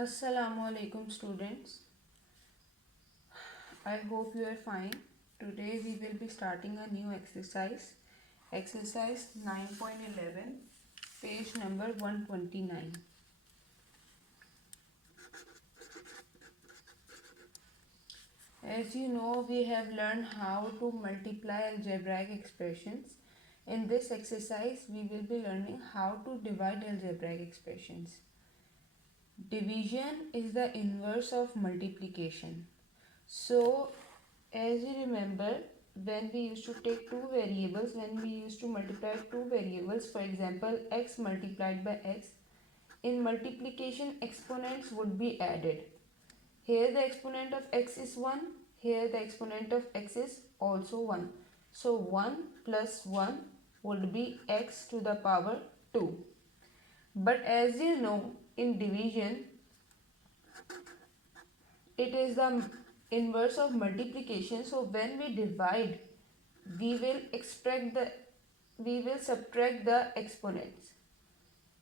Assalamu alaikum students. I hope you are fine. Today we will be starting a new exercise. Exercise 9.11, page number 129. As you know, we have learned how to multiply algebraic expressions. In this exercise, we will be learning how to divide algebraic expressions. Division is the inverse of multiplication. So, as you remember, when we used to take two variables, when we used to multiply two variables, for example, x multiplied by x, in multiplication exponents would be added. Here the exponent of x is 1, here the exponent of x is also 1. So 1 plus 1 would be x to the power 2. But as you know, in division, it is the inverse of multiplication. So when we divide, we will subtract the exponents.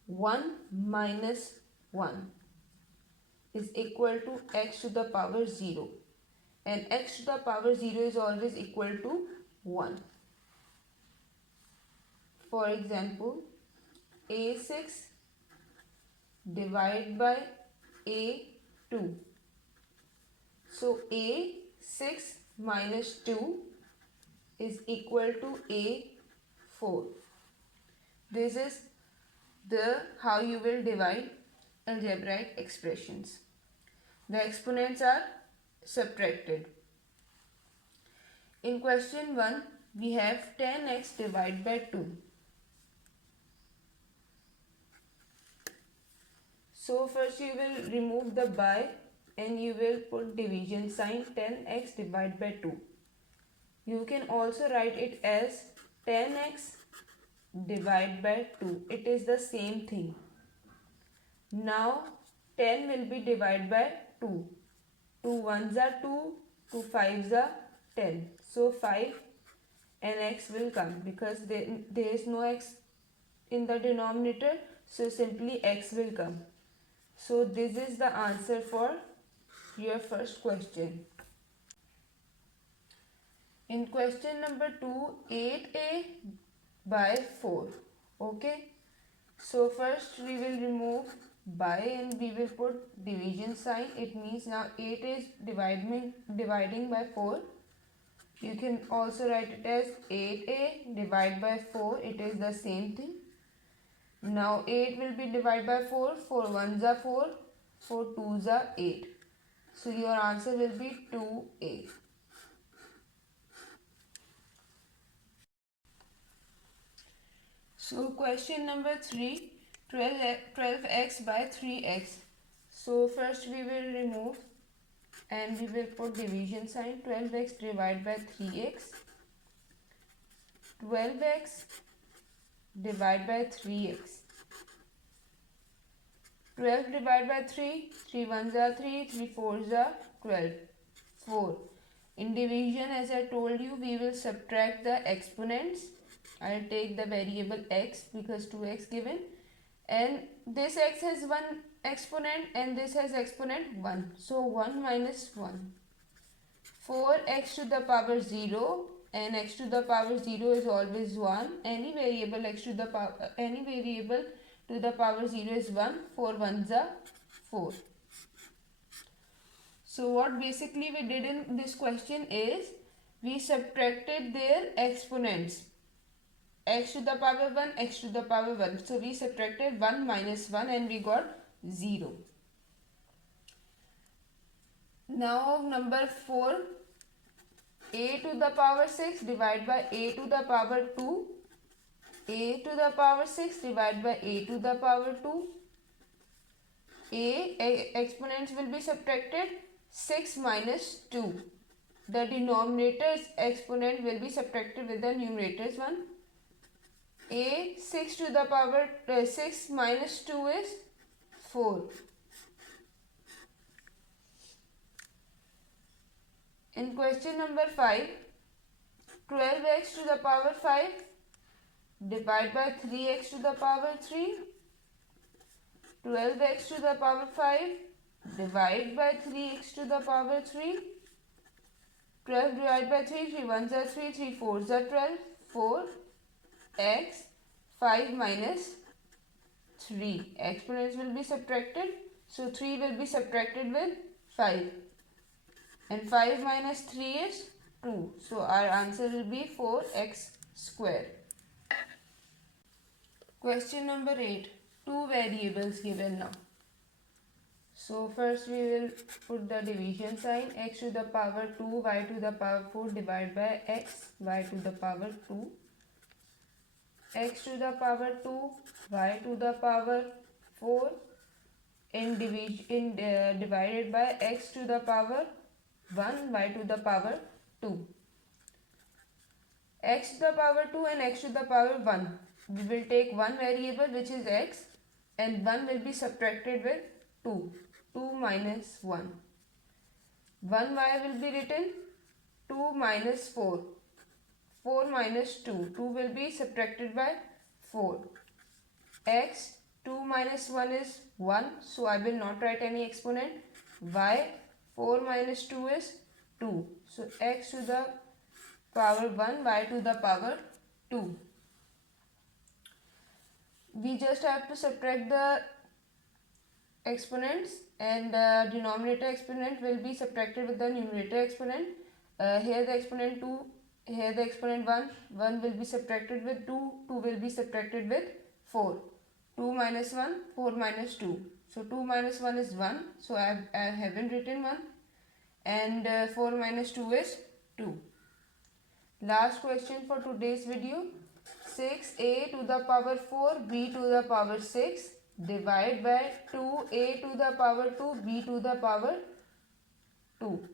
1 minus 1 is equal to x to the power 0, and x to the power 0 is always equal to 1. For example, a6 divided by a2. So a6 minus 2 is equal to a4. This is the how you will divide algebraic expressions. The exponents are subtracted. In question 1, we have 10x divided by 2. So first you will remove the by and you will put division sign. 10x divided by 2. You can also write it as 10x divided by 2. It is the same thing. Now 10 will be divided by 2. 2 ones are 2, 2 fives are 10. So 5 and x will come because there is no x in the denominator. So simply x will come. So this is the answer for your first question. In question number 2, 8a by 4. Okay. So first we will remove by and we will put division sign. It means now 8 is dividing by 4. You can also write it as 8a divided by 4. It is the same thing. Now 8 will be divided by 4. 4 ones are 4. 4 twos are 8. So your answer will be 2a. So question number 3, 12x by 3x. So first we will remove and we will put division sign. 12x divided by 3x. 12x divided by 3x. 12 divided by 3. 3 ones are 3. 3 fours are 12. 4. In division, as I told you, we will subtract the exponents. I'll take the variable x because 2x given, and this x has one exponent and this has exponent 1. So 1 minus 1. 4x to the power 0, and x to the power 0 is always 1. Any variable to the power 0 is 1. 4 ones are 4. So what basically we did in this question is we subtracted their exponents. X to the power 1, x to the power 1. So we subtracted 1 minus 1 and we got 0. Now number 4, a to the power 6 divided by a to the power 2. A to the power 6 divided by a to the power 2. Exponents will be subtracted. 6 minus 2. The denominator's exponent will be subtracted with the numerator's one. 6 to the power 6 minus 2 is 4. In question number 5, 12x to the power 5 divided by 3x to the power 3. 12x to the power 5 Divide by 3x to the power 3. 12 divided by 3, 3 1s are 3, 3 4s are 12, 4x, 5 minus 3. Exponents will be subtracted, so 3 will be subtracted with 5. And 5 minus 3 is 2. So our answer will be 4x square. Question number 8. Two variables given now. So first we will put the division sign. X to the power 2, y to the power 4 divided by x, y to the power 2. X to the power 2, y to the power 4 divided by x to the power 1, y to the power 2. X to the power 2 and x to the power 1. We will take one variable, which is x, and 1 will be subtracted with 2. 2 minus 1. 1y will be written 2 minus 4. 4 minus 2. 2 will be subtracted by 4. X, 2 minus 1 is 1. So I will not write any exponent. Y, 4 minus 2 is 2. So x to the power 1, y to the power 2. We just have to subtract the exponents, and denominator exponent will be subtracted with the numerator exponent. Here the exponent 2, here the exponent 1. 1 will be subtracted with 2, 2 will be subtracted with 4. 2 minus 1, 4 minus 2. So 2 minus 1 is 1. So I haven't written 1. And 4 minus 2 is 2. Last question for today's video. 6a to the power 4, b to the power 6. Divide by 2a to the power 2, b to the power 2.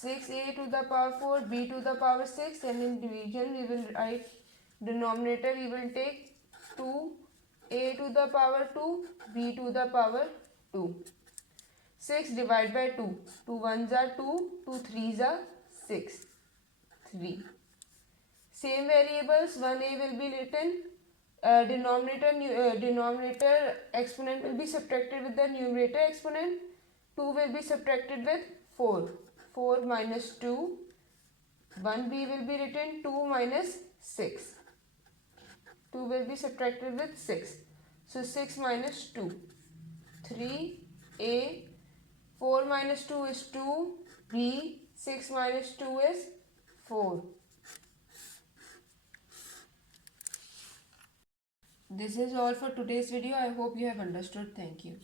6a to the power 4, b to the power 6, and in division we will write denominator, we will take 2a to the power 2, b to the power 2. 6 divided by 2. 2 1s are 2, 2 3s are 6. 3. Same variables, 1a will be written, denominator exponent will be subtracted with the numerator exponent. 2 will be subtracted with 4. 4 minus 2. 1b will be written 2 minus 6. 2 will be subtracted with 6. So 6 minus 2. 3a. 4 minus 2 is 2. b. 6 minus 2 is 4. This is all for today's video. I hope you have understood. Thank you.